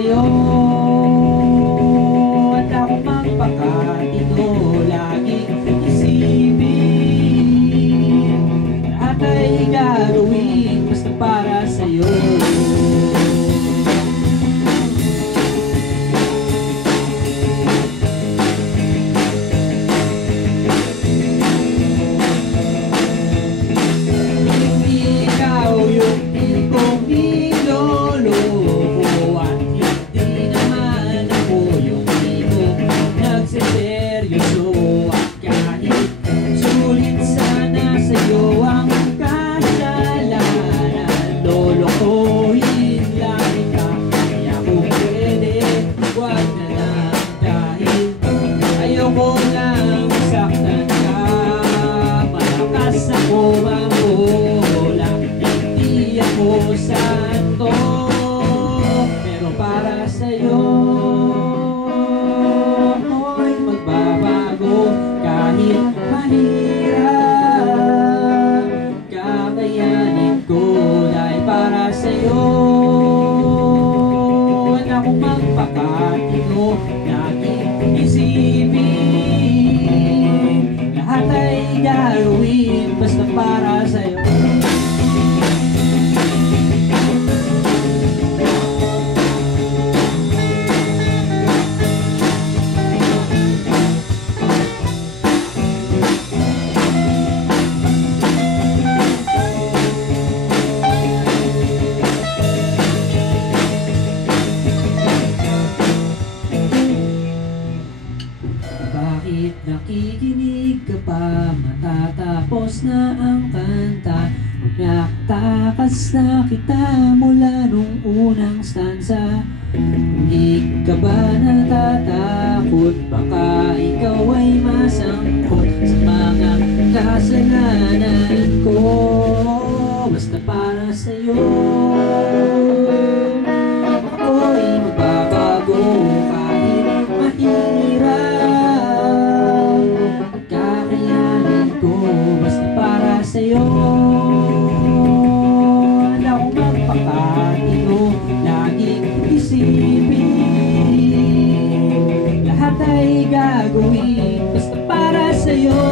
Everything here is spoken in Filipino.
sa'yo. At ako magpakatino, laging isipin. Lahat ay gagawin basta para sa'yo. Santo, pero para sa'yo ako'y magbabago kahit mahirap. Kakayanin ko dahil para sa'yo. At ako magpakatino, laging isipin. Lahat ay gagawin basta para sa'yo. Bakit nakikinig ka pa? Matatapos na ang kanta. Nagtakas na kita mula nung unang stanza. Hindi ka ba natatakot? Baka ikaw ay masangkot sa mga kasalanan ko. Basta para sa'yo ako'y magbabago kahit mahirap. Kakayanin ko basta para sa'yo. At ako magpakatino, laging isipin. Lahat ay gagawin basta para sa'yo.